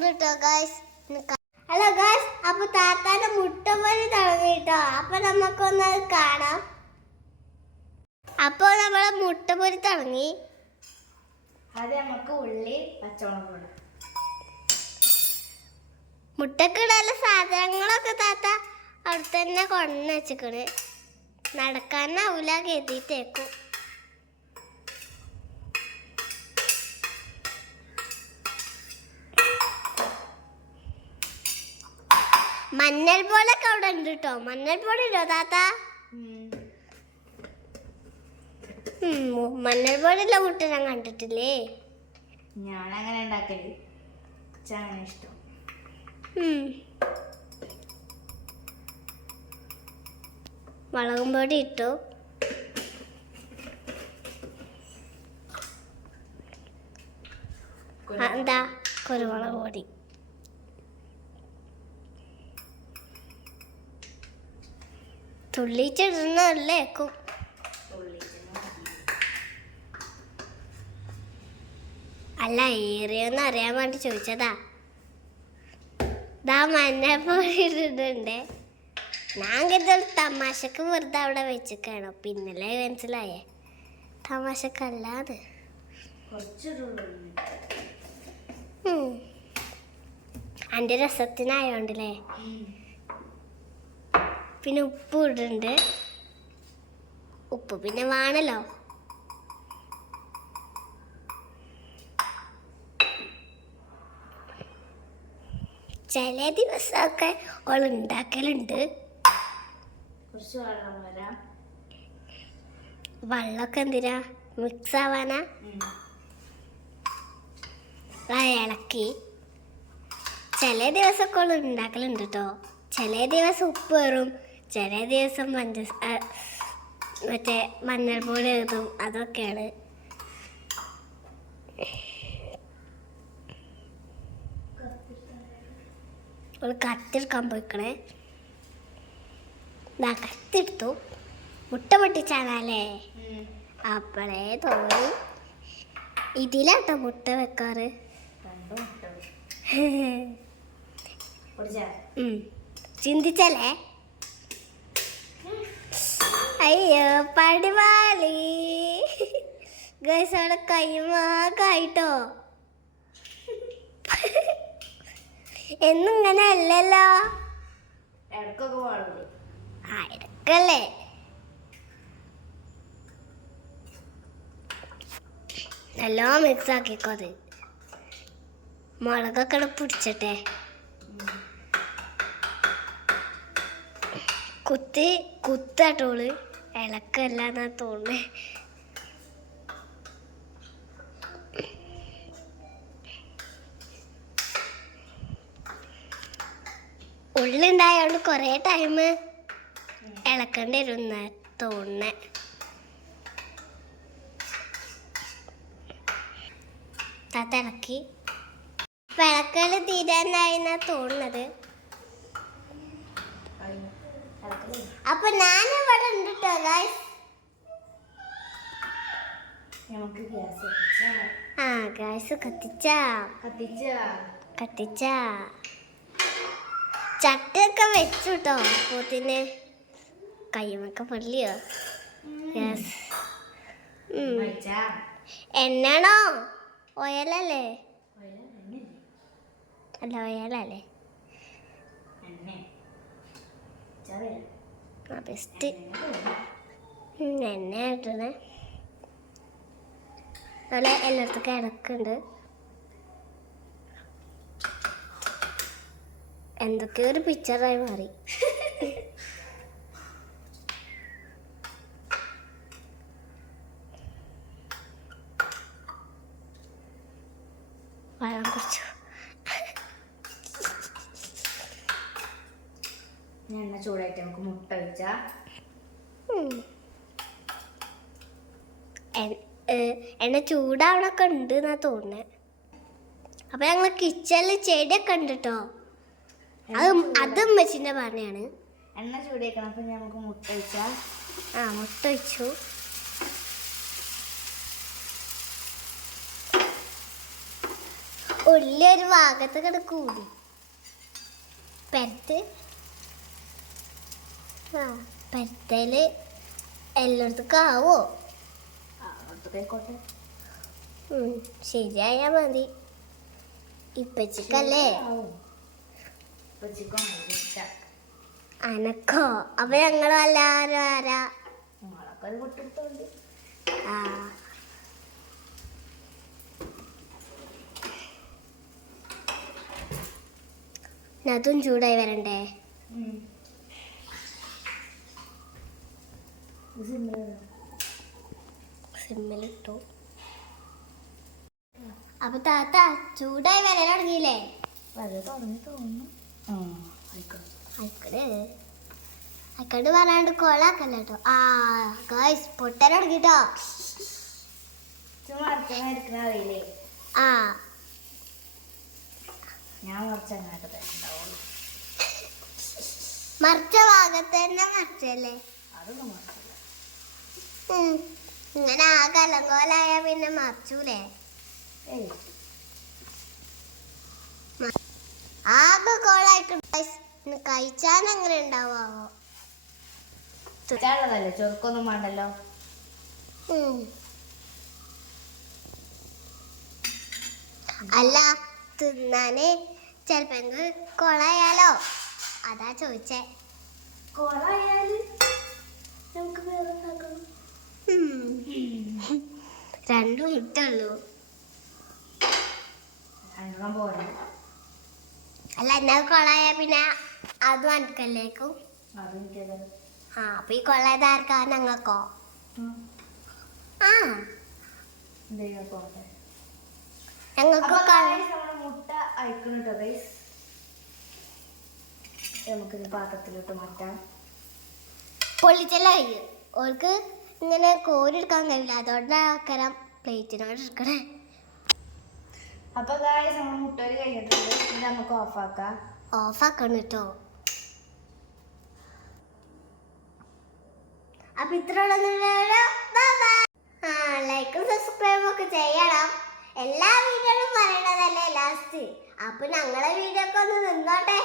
ഉണ്ടാക്കുന്നുണ്ട് കേട്ടോ guys hello guys അപ്പൊ താത്താന്റെ മുട്ട പോലെ തുടങ്ങിട്ടോ. അപ്പൊ നമുക്കൊന്ന് അത് കാണാം. അപ്പോൾ നമ്മളെ മുട്ട പൊരി തുടങ്ങി. അത് നമുക്ക് ഉള്ളി പച്ചമുളക് ഇടാം മുട്ടക്കിടാനുള്ള സാധനങ്ങളൊക്കെ താത്ത അവിടെ തന്നെ കൊണ്ടു വെച്ചിക്കണ്. നടക്കാനാവൂല കരുതിയിട്ടേക്കും. മഞ്ഞൾ പോലൊക്കെ അവിടെ ഉണ്ട് കേട്ടോ മഞ്ഞൾ പോലെ ഇല്ലോ താത്ത മഞ്ഞൾ പോലെ പൊടിയുള്ള മുട്ട ഞാൻ കണ്ടിട്ടില്ലേ? ഞാൻ അങ്ങനെ ഉണ്ടാക്കൽ അങ്ങനെ ഇഷ്ടം. മുളകും പൊടി ഇട്ടു. എന്താ? കുരുമുളക് പൊടി. തുള്ളിച്ചിടുന്നല്ലേക്കും ഉള്ളി അല്ല ഏറിയോന്ന് അറിയാൻ വേണ്ടി ചോദിച്ചതാ. ദാ മഞ്ഞപ്പൊടി ഇട്ടിട്ടുണ്ട്. ഞാൻ കരുതൽ തമാശക്ക് വെറുതെ അവിടെ വെച്ചിക്കാണോ. പിന്നല്ലേ മനസ്സിലായേ? തമാശക്കല്ലാതെ എന്റെ രസത്തിനായോണ്ടല്ലേ? പിന്നെ ഉപ്പ് ഇടുന്നുണ്ട് ഉപ്പ് പിന്നെ വേണല്ലോ. ചില ദിവസമൊക്കെ ഓൾ ഉണ്ടാക്കലുണ്ട് കുറച്ച് വെള്ളം വരാം. വെള്ളമൊക്കെ എന്തിനാ? മിക്സ് ആവാനാ? ഇളക്കി ചില ദിവസമൊക്കെ ഓൾ ഉണ്ടാക്കലുണ്ട് കേട്ടോ ചില ദിവസം ഉപ്പ് കയറും ചില ദിവസം പഞ്ച ആ, മറ്റേ മഞ്ഞൾപ്പൊടി എഴുതും. അതൊക്കെയാണ്. ഒരു കത്തിയെടുക്കാൻ പോയിക്കണേ. ഞാൻ കത്തിടുത്തു. മുട്ട പൊട്ടിച്ചാണല്ലേ? അപ്പോഴേ തോന്നി. ഇതിലാട്ടോ മുട്ട വെക്കാറ്. ചിന്തിച്ചല്ലേ? പടിവാളി ഗൈസോടെ കൈമാകായിട്ടോ എന്നിങ്ങനെ അല്ലല്ലോ? എല്ലാം ആ എടുക്കല്ലേ നല്ല മിക്സ് ആക്കിക്കോ അത്. മുളകൊക്കെ പിടിച്ചട്ടെ. കുത്തി കുത്താട്ടോൾ ഇളക്കല്ല എന്നാ തോന്നുന്നേ ഉള്ളുണ്ടായോണ്ട് കുറേ ടൈം ഇളക്കേണ്ടി വരുന്ന തോന്നുന്നേ. താത്ത ഇളക്കി. വിളക്കൽ തീരാനായി എന്നാ തോന്നുന്നത്. അപ്പൊ ഞാനിവിടെ ഗായ്സ് നമുക്ക് ഗ്യാസ് ആ ഗ്യാസ് കത്തിച്ച. കത്തിച്ചാ. കത്തിച്ച. ചട്ടയൊക്കെ വെച്ചു കേട്ടോ പോത്തിന്. കയ്യുമൊക്കെ പൊള്ളിയോ? ഗ്യാസ് ഉം. കഴിച്ചാ എണ്ണയാണോ? ഓയലല്ലേ? ഓയിൽ എണ്ണ. അല്ല ആ ബെസ്റ്റ് എണ്ണ ഇട്ടണേ അതുപോലെ എല്ലായിടത്തും കിടക്കുന്നുണ്ട് എന്തൊക്കെയോ ഒരു പിക്ചറായി മാറി. ചൂടായിട്ട് നമുക്ക് മുട്ട വെച്ചാ. എണ്ണ ചൂടാവണൊക്കെ ഉണ്ട് എന്നാ തോന്നുന്നത് അപ്പൊ ഞങ്ങൾ കിച്ചണിൽ ചെടിയൊക്കെ ഉണ്ട് കേട്ടോ അത് അത് ഉമ്മച്ചിന്റെ പറഞ്ഞാണ് എണ്ണ ചൂടാക്കണം. അപ്പൊ നമുക്ക് മുട്ട വെച്ചാ. ആ മുട്ട വെച്ചു. ഉള്ളി ഒരു ഭാഗത്ത് കിട. കൂടി പരത്ത്. ആ പെരത്തേൽ എല്ലായിടത്തും ആവോ ഉം, ശരിയായാ മതി ഇപ്പച്ചിക്കല്ലേ ഇപ്പൊ ചിക്കൻ ഇഷ്ടം അനക്കോ അപ്പൊ ഞങ്ങൾ എല്ലാരും ആരാ നിങ്ങളൊക്കെ ഒരു പൊട്ടെടുത്തോണ്ട് ആ അതും ചൂടായി വരണ്ടേ സിമ്മിലിട്ടു. അപ്പൊ താത്ത ചൂടായി വരാൻ തുടങ്ങിയില്ലേ? വളരെ തുടങ്ങി തോന്നുന്നു. ആ ആയിക്കോട്ടെ. പറയാണ്ട് കൊളാക്കല്ല കേട്ടോ. ആ ഗായ്സ് പൊട്ടൻ തുടങ്ങിട്ടോ. അറിയില്ലേ? ആ. ഞാൻ കുറച്ച് അങ്ങോട്ട് തരുന്നുണ്ടാവുള്ളൂ മറിച്ച ഭാഗത്ത് തന്നെ മറിച്ചല്ലേ? അതൊന്നും മറക്കില്ല ഉം. ഇങ്ങനെ ആ കലങ്കോലായ പിന്നെ മറിച്ചൂലേ ആകെ കോളായിട്ട് കഴിച്ചാൽ എങ്ങനെ ഉണ്ടാവോ ഉള്ളതല്ലേ ചൊറുക്കൊന്നും വേണ്ടല്ലോ. അല്ല തിന്നാന് ചെലപ്പോ കൊളായാലോ? അതാ ചോദിച്ചേ. കൊളായാൽ? നമുക്ക് വേറെ. രണ്ടും പോരാ. അല്ല എന്നാ കൊളായ പിന്നെ അതും അനക്കല്ലേക്കും? ആ അപ്പൊ ഈ കൊള്ളയത് ആർക്കാ? ഞങ്ങൾക്കോ? ആ. ഞങ്ങൾക്ക് മുട്ട അയക്കണം കേട്ടോ ഗൈസ് നമുക്കിത് പാത്രത്തിലോട്ട് മാറ്റാം. പൊള്ളിച്ചല്ല ഓൾക്ക് ഇങ്ങനെ കോരിയെടുക്കാൻ കഴിയില്ല. അതുകൊണ്ടാണ് ആക്കരം പ്ലേറ്റിനോട് എടുക്കണേ അപ്പൊ ഗായ്സ് നമ്മൾ കഴിഞ്ഞിട്ടുണ്ട്. ഇത് നമുക്ക് ഓഫാക്കാം ഓഫാക്കണം കേട്ടോ അപ്പൊ ഇത്രയുള്ള ആ ലൈക്കും സബ്സ്ക്രൈബും ഒക്കെ ചെയ്യണം. എല്ലാ വീഡിയോയും പറയണതല്ലേ ലാസ്റ്റ് അപ്പൊ ഞങ്ങളെ വീഡിയോ ഒക്കെ ഒന്ന് നിന്നോട്ടെ.